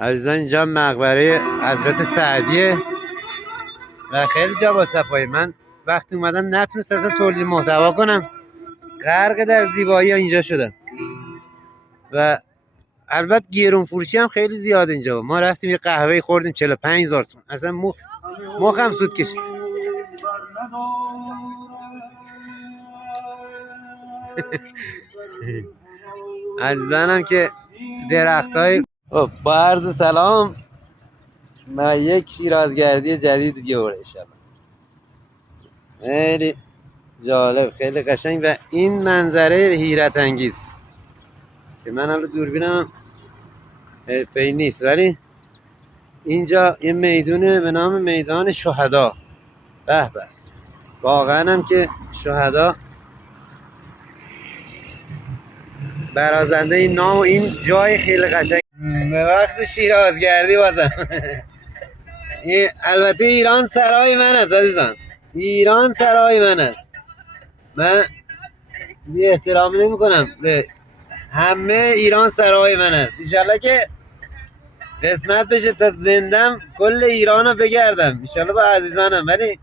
عزیزان اینجا مقبره حضرت سعدیه و خیلی جا با صفایی. من وقتی اومدم نتونست اصلا تولید محتوا کنم، غرق در زیبایی اینجا شدم. و البته گیرون فروشی هم خیلی زیاد اینجا. ما رفتیم یه قهوه خوردیم 45,000 تومان، اصلا مخم سود کشید. عزیزانم که درخت های با عرض سلام ما یک شیرازگردی جدید دیگه برای انشالله. خیلی جالب، خیلی قشنگ و این منظره حیرت انگیز که من حالا دوربینم حرفه‌ای نیست، ولی اینجا یه میدونه به نام میدان شهدا. به به، واقعا هم که شهدا برازنده این نام و این جای خیلی قشنگ. به وقت شیرازگردی بازم البته ایران سرای من است عزیزان، ایران سرای من است. من یه احترام نمی کنم به همه، ایران سرای من است. انشالله که قسمت بشه تا زندم کل ایران رو بگردم انشالله با عزیزانم. ولی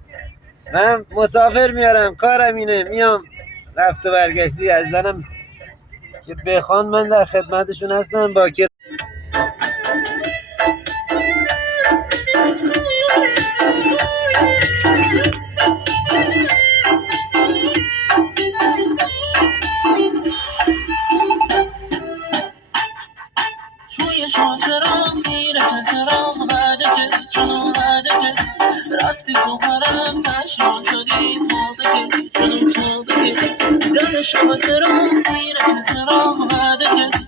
من مسافر میارم، کارم اینه، میام رفت و برگشتی. عزیزانم که بخوان من در خدمتشون هستم. با که رفتی تو حرم پشمان شدی پا بگیر جنو پا بگیر دل شما ترا زیر چراغ بعده که